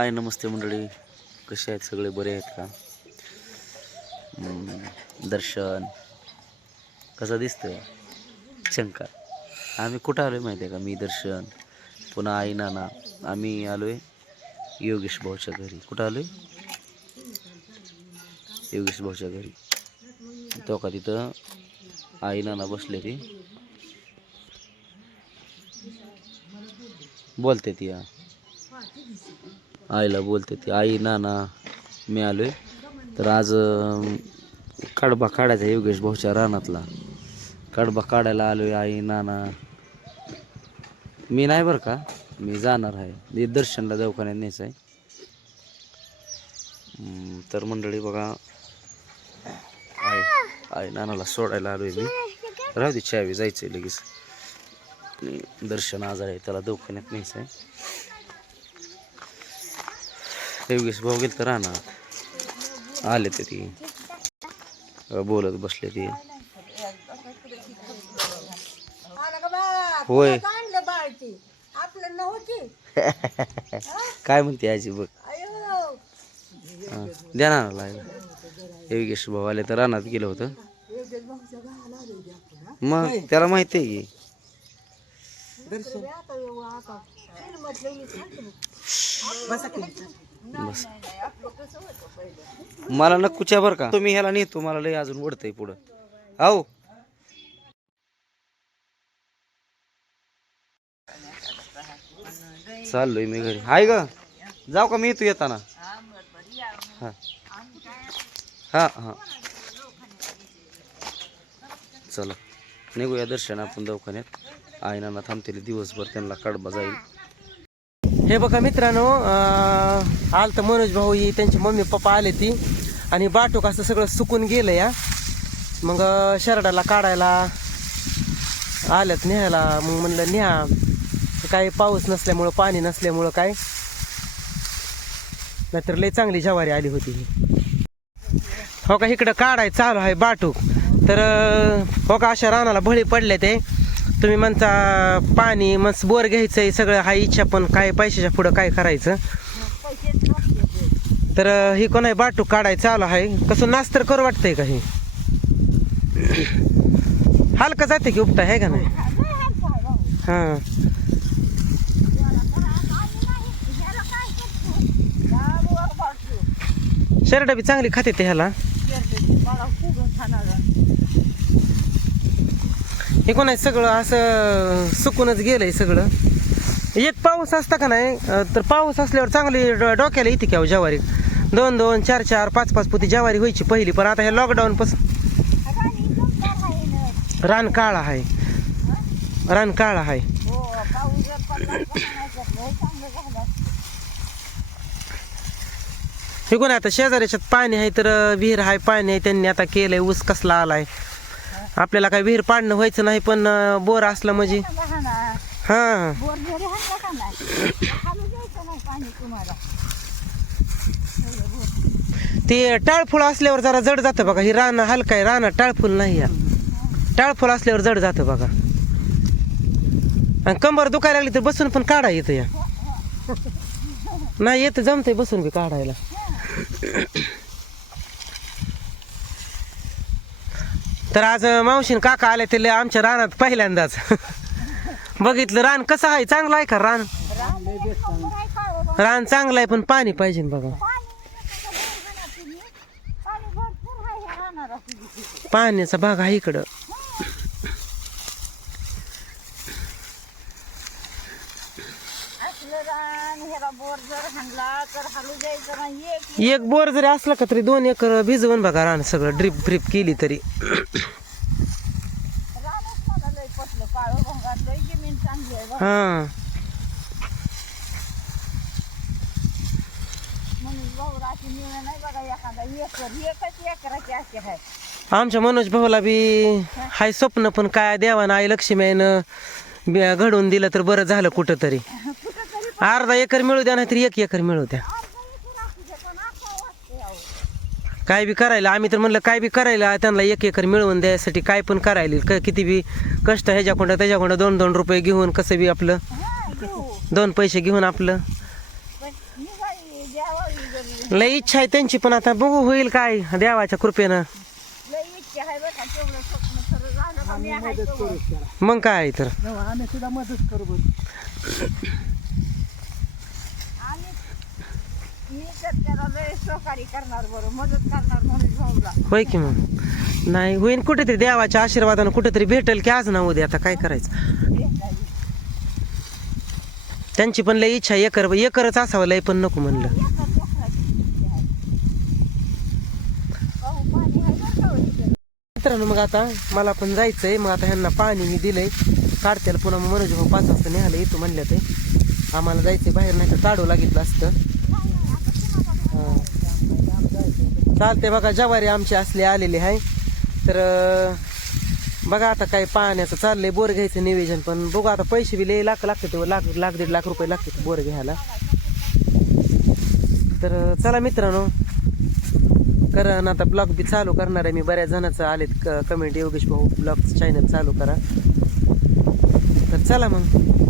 हाय नमस्ते मंडळी. कसे आहेत सगळे? बरे आहेत का? दर्शन. कसं दिसतंय? शंका आम्ही कुठं आलोय माहिती आहे का? मी दर्शन. पुन्हा आई नाना. आम्ही आलोय योगेश भाऊच्या घरी. कुठं आलोय? योगेश भाऊच्या घरी. तो का तिथं? आई नाना बसले ती. बोलते ती हा. आईला बोलते ती आई नाना मी आलो आहे तर आज कडबा काढायचा योगेश भाऊच्या रानातला. कडबा काढायला आलो आहे आई नाना मी नाही बरं का? मी जाणार आहे. मी दर्शनला दवाखान्यात न्यायचं आहे. तर मंडळी बघा. आई आई नानाला सोडायला आलो आहे मी. राहू दे चावी आहे लगेच. दर्शन आजार आहे त्याला दवाखान्यात न्यायचं आहे. योगेश भाऊ गेल तर राहणार आले तरी बोलत बसले ते. होय. काय म्हणते आजी बघ. द्या ना लायला योगेश भाऊ आले तर रानात गेलं होतं. मग त्याला माहिती आहे की. दर्शन. बस. मला नक्कूच्या बरं का. तुम्ही ह्याला नेतो मला लय अजून वडतंय पुढं. आहो चाललोय मी घरी. हाय ग. जाऊ का मी येतो येताना? हा. हा हा. चला. निघूया दर्शन आपण दवाखान्यात. आईनाना थांबतील दिवसभर त्यांना कडबा जाईल. हे बघा मित्रांनो आल आलं तर मनोज भाऊ ही त्यांची मम्मी पप्पा आले ती. आणि बाटूक असं सगळं सुकून गेलं या. मग शरडाला काढायला आल्यात न्यायला. मग म्हणलं न्या काही काय पाऊस नसल्यामुळं पाणी नसल्यामुळं काय? नाहीतर लय चांगली जवारी आली होती ही. हो का इकडं काढाय चालू आहे बाटूक. तर हो का अशा रानाला भळी पडले ते. तुम्ही म्हणता पाणी मग बोर घ्यायचंय सगळं हा इच्छा पण काय पैशाच्या पुढं काय करायचं? तर ही कोण आहे बाटूक काढाय आहे. कसं नास्तर करू वाटतंय का हे? हलका जाते की उपटा आहे का नाही? हां. शर्ट बी चांगली खाते ते ह्याला. हे कोण आहे सगळं? असं सुकूनच गेलंय सगळं. एक पाऊस असता का नाही? तर पाऊस असल्यावर चांगली डोक्याला येते की अहो ज्वारी. दोन दोन चार चार पाच पाच पोती ज्वारी व्हायची पहिली पण आता हे लॉकडाऊन पासून रान काळा आहे. रान काळा आहे. हे कोण आहे आता? शेजाऱ्याच्यात पाणी आहे तर विहीर आहे पाणी आहे त्यांनी आता केलंय ऊस कसला आलाय. आपल्याला काय विहीर पाडणं व्हायचं नाही पण बोर असलं म्हणजे. हा. ते टाळफुळ असल्यावर जरा जड जातं बघा. ही रान हलका आहे. रान टाळफुल नाही या टाळफुल असल्यावर जड जातं बघा. आणि कंबर दुखायला लागली तर बसून पण काढा येतं या. नाही येतं जमतंय बसून बी काढायला. तर आज मावशीन काका आले ते आमच्या रानात पहिल्यांदाच. बघितलं रान कसं आहे? चांगलं आहे का रान? रान चांगलं आहे पण पाणी पाहिजे बघा. पाण्याचा भाग आहे इकडं असलं रान ह्याला बोर जर हाणला तर हालू जायचं नाही एक एक बोर जरी असला का तरी दोन एकर भिजवून बघा रान सगळं ड्रिप ड्रिप केली तरी. रानच मला लय पटलं काळं भंगार लय जमीन चांगली आहे बघ. हा. म्हणून भाऊ राशी मिळणं नाही बघा एखादा एकर एकच एकराची अशी आहे. आमच्या मनोज भाऊला बी हाय स्वप्न पण काय देवानं आई लक्ष्मीनं बी घडवून दिलं तर बरं झालं कुठं तरी अर्धा एकर मिळू द्या नाहीतर एक एकर मिळू द्या. काय बी करायला आम्ही तर म्हणलं काय बी करायला त्यांना एक एकर मिळवून द्यायसाठी काय पण करायला. क- किती बी कष्ट ह्याच्याकडं त्याच्याकडं दोन दोन रुपये घेऊन कसं बी आपलं दोन पैसे घेऊन आपलं. लई लय इच्छा आहे त्यांची पण आता बघू होईल काय देवाच्या कृपेनं. मग काय आहे तर. आम्ही सुद्धा मदत करू बरं आणि मी लय सहकारी करणार बरं मदत करणार म्हणून भाऊला. होय की मग? नाही होईन कुठेतरी देवाच्या आशीर्वादानं कुठेतरी भेटेल की आज ना उद्या आता काय करायचं? त्यांची पण लय इच्छा एकर एकरच असावं लय पण नको म्हणलं. मित्रांनो मग आता मला पण जायचंय मग आता ह्यांना पाणी मी दिलंय. काढत्याला पुन्हा मग मनोज भाऊ पाच वाजता निघालं येतो म्हणलं ते आम्हाला जायचंय बाहेर नाही तर काढू लागितलं असतं. चालते बघा जवारी आमची असली आलेली आहे. तर बघा आता काय पाण्याचं चाललंय. बोर घ्यायचं निवेदन पण बघू आता पैसे बी लय लाख लागते ते लाख लाख दीड लाख रुपये लागते बोर घ्यायला. तर चला मित्रांनो कारण आता ब्लॉग बी चालू करणार आहे मी. बऱ्याच जणांचं आलेत कमेंट योगेश भाऊ ब्लॉग चॅनल चालू करा. तर चला मग.